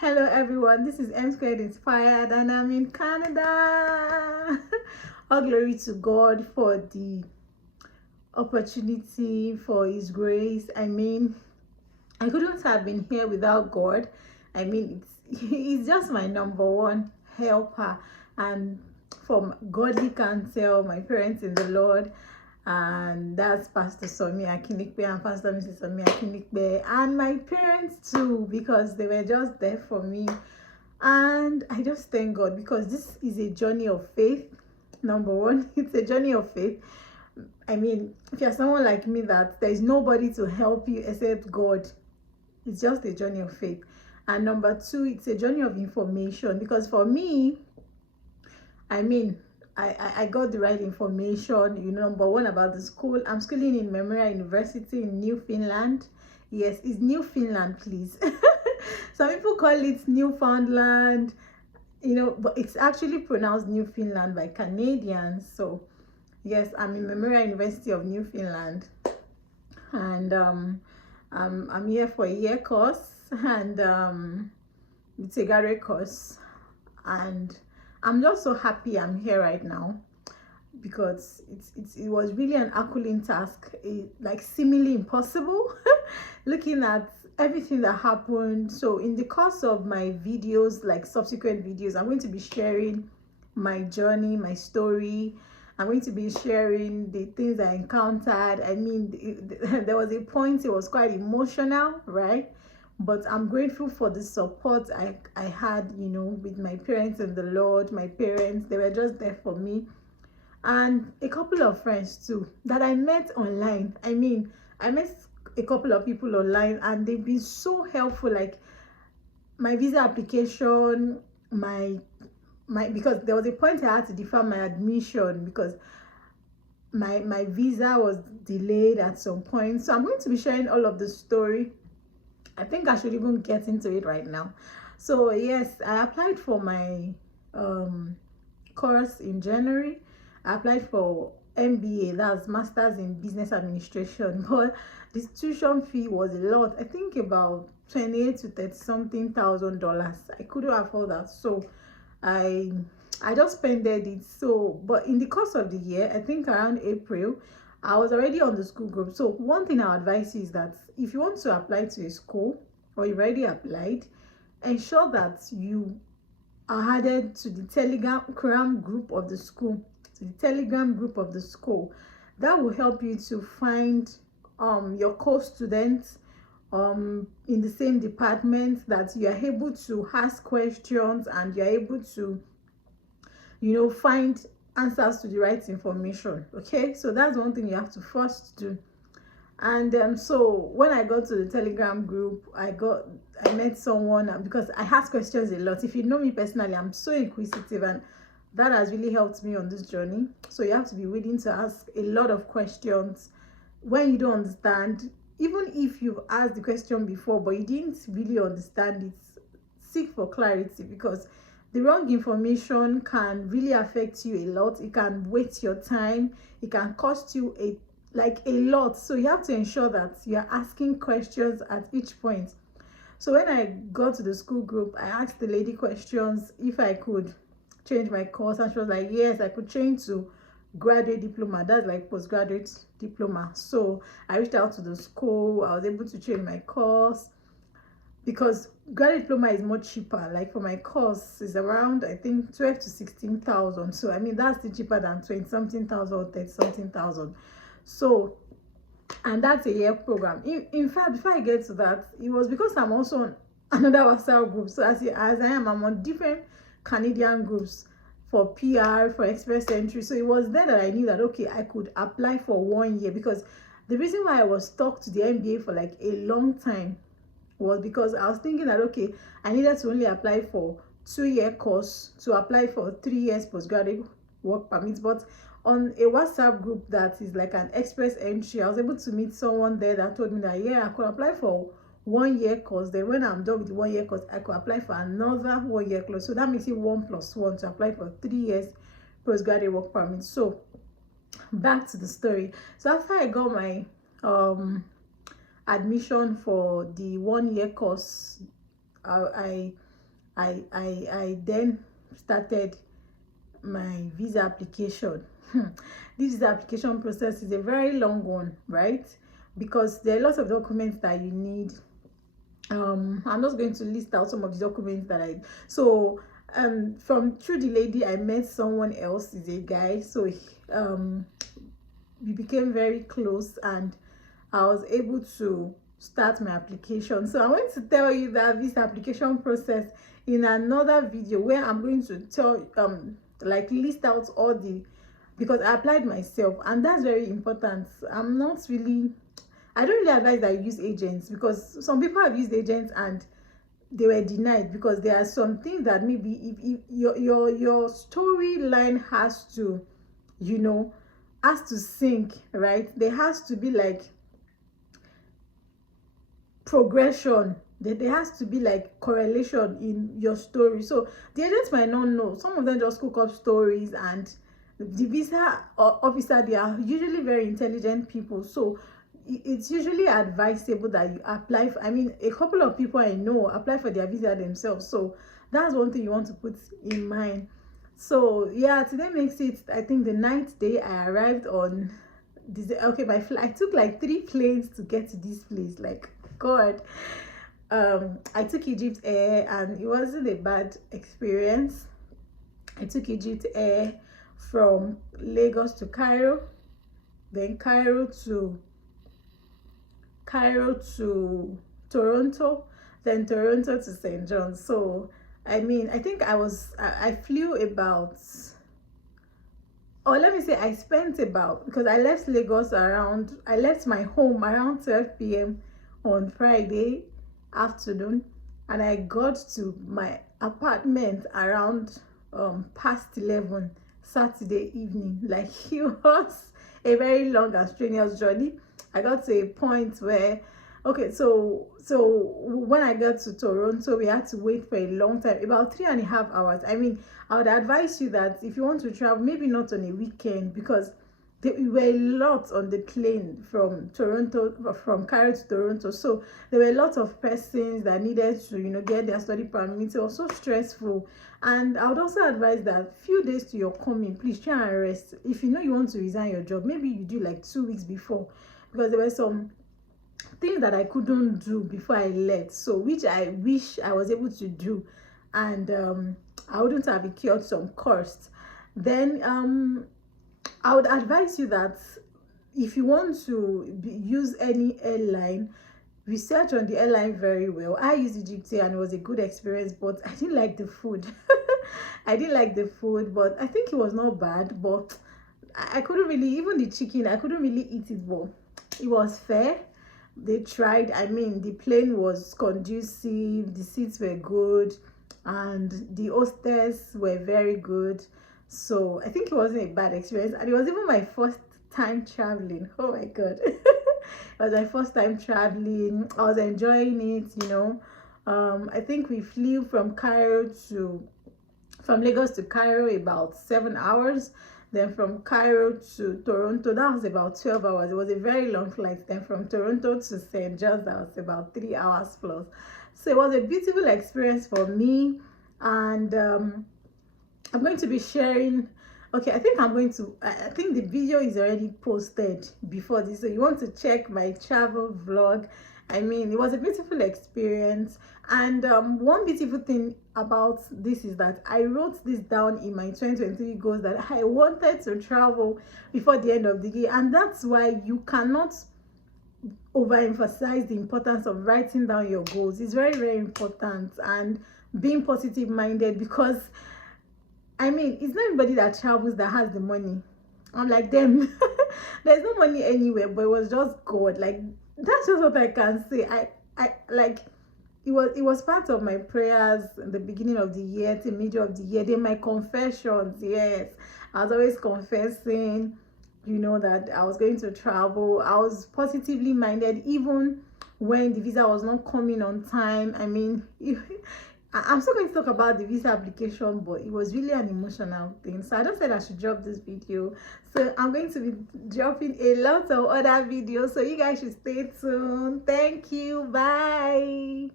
Hello everyone, this is M Squared Inspired and I'm in Canada. All glory to God for the opportunity, for His grace. I couldn't have been here without God. He's just my number one helper, and from godly counsel, my parents in the Lord, and that's Pastor Somi Akinikbe and Pastor Mrs. Somi Akinikbe, and my parents too, because they were just there for me. And I just thank God because this is a journey of faith. Number one, it's a journey of faith. If you're someone like me that there is nobody to help you except God, it's just a journey of faith. And number two, it's a journey of information, because for me, I mean, I got the right information. Number one, about the school. I'm schooling in Memorial University in Newfoundland. Yes, it's Newfoundland, please. Some people call it Newfoundland, but it's actually pronounced Newfoundland by Canadians. So yes, I'm in Memorial University of Newfoundland, and I'm here for a year course, and it's a graduate course, and I'm just so happy I'm here right now, because it was really an Herculean task, like seemingly impossible, looking at everything that happened. So in the course of my videos, like subsequent videos, I'm going to be sharing my journey, my story. I'm going to be sharing the things I encountered. There was a point it was quite emotional, right? But I'm grateful for the support I had, with my parents and the Lord. My parents, they were just there for me, and a couple of friends too that I met online. I met a couple of people online, and they've been so helpful. Like my visa application, my because there was a point I had to defer my admission because my visa was delayed at some point. So I'm going to be sharing all of the story. I think I should even get into it right now. So yes, I applied for my course in January. I applied for MBA, that's Masters in Business Administration, but the tuition fee was a lot. I think about 28 to 30 something $1,000. I couldn't afford that, so I I just spent it. So, but in the course of the year, I think around April, I was already on the school group. So one thing I advise you is that if you want to apply to a school, or you've already applied, ensure that you are added to the Telegram group of the school. That will help you to find your co-students in the same department, that you are able to ask questions and you're able to find answers to the right information. Okay, so that's one thing you have to first do. And so when I got to the Telegram group, I met someone, because I ask questions a lot. If you know me personally, I'm so inquisitive, and that has really helped me on this journey. So you have to be willing to ask a lot of questions when you don't understand. Even if you've asked the question before but you didn't really understand it, seek for clarity, because the wrong information can really affect you a lot. It can waste your time. It can cost you a lot. So you have to ensure that you're asking questions at each point. So when I got to the school group, I asked the lady questions if I could change my course, and she was like, yes, I could change to graduate diploma. That's like postgraduate diploma. So I reached out to the school. I was able to change my course, because graduate diploma is much cheaper. Like for my course is around, I think, 12 to 16,000. So that's still cheaper than 20 something thousand or 30 something thousand. So, and that's a year program. In fact, before I get to that, it was because I'm also on another WhatsApp group. So as I'm on different Canadian groups for PR, for express entry. So it was there that I knew that, okay, I could apply for 1 year, because the reason why I was stuck to the MBA for like a long time was because I was thinking that, okay, I needed to only apply for 2-year course to apply for 3 years postgraduate work permit. But on a WhatsApp group that is like an express entry, I was able to meet someone there that told me that, yeah, I could apply for 1-year course. Then when I'm done with the 1-year course, I could apply for another 1-year course. So that makes it 1 + 1 to apply for 3 years postgraduate work permit. So back to the story. So after I got my admission for the 1-year course, I I then started my visa application. This visa application process is a very long one, right? Because there are lots of documents that you need. I'm not going to list out some of the documents that I from through the lady I met someone else, is a guy, so we became very close and I was able to start my application. So I want to tell you that this application process in another video, where I'm going to tell like list out all the, because I applied myself, and that's very important. I don't really advise that you use agents, because some people have used agents and they were denied, because there are some things that maybe if your storyline has to, you know, has to sync, right? There has to be like progression, that there has to be like correlation in your story. So the agents might not know. Some of them just cook up stories, and the visa officer, they are usually very intelligent people, so it's usually advisable that you apply for, I mean, a couple of people I know apply for their visa themselves, so that's one thing you want to put in mind. So yeah, today makes it, I think, the 9th day. I arrived on this. Okay, my flight, I took like 3 planes to get to this place, like God. I took Egypt Air, and it wasn't a bad experience. I took Egypt Air from Lagos to Cairo, then Cairo to Toronto, then Toronto to St. John. So I mean, I think I flew about, or let me say I spent about, because I left Lagos around, I left my home around 12 p.m. on Friday afternoon, and I got to my apartment around past 11 Saturday evening. Like, it was a very long and strenuous journey. I got to a point where, okay, so when I got to Toronto, we had to wait for a long time, about 3.5 hours. I mean, I would advise you that if you want to travel, maybe not on a weekend, because there were a lot on the plane from Cairo to Toronto. So there were a lot of persons that needed to, you know, get their study permit. It was so stressful. And I would also advise that few days to your coming, please try and rest. If you know you want to resign your job, maybe you do like 2 weeks before, because there were some things that I couldn't do before I left, so which I wish I was able to do, and I wouldn't have incurred some costs. Then I would advise you that if you want to use any airline, research on the airline very well. I used Egypt and it was a good experience, but I didn't like the food. I didn't like the food, but I think it was not bad. But I couldn't really, even the chicken, I couldn't really eat it, but it was fair. They tried. I mean, the plane was conducive, the seats were good, and the hostess were very good. So I think it wasn't a bad experience, and it was even my first time traveling. Oh my God. It was my first time traveling. I was enjoying it, you know. I think we flew from Lagos to Cairo about 7 hours. Then from Cairo to Toronto, that was about 12 hours. It was a very long flight. Then from Toronto to St. John's, that was about 3 hours plus. So it was a beautiful experience for me. And I'm going to be sharing, okay, I think the video is already posted before this, so you want to check my travel vlog. I mean, it was a beautiful experience. And one beautiful thing about this is that I wrote this down in my 2023 goals, that I wanted to travel before the end of the year. And that's why you cannot overemphasize the importance of writing down your goals. It's very, very important, and being positive minded, because I mean, it's not everybody that travels that has the money. I'm like them. There's no money anywhere, but it was just God. Like, that's just what I can say. I like, it was part of my prayers in the beginning of the year to middle of the year. Then my confessions, yes, I was always confessing, you know, that I was going to travel. I was positively minded even when the visa was not coming on time. I mean, I'm still going to talk about the visa application, but it was really an emotional thing. So I just said I should drop this video. So I'm going to be dropping a lot of other videos, so you guys should stay tuned. Thank you. Bye.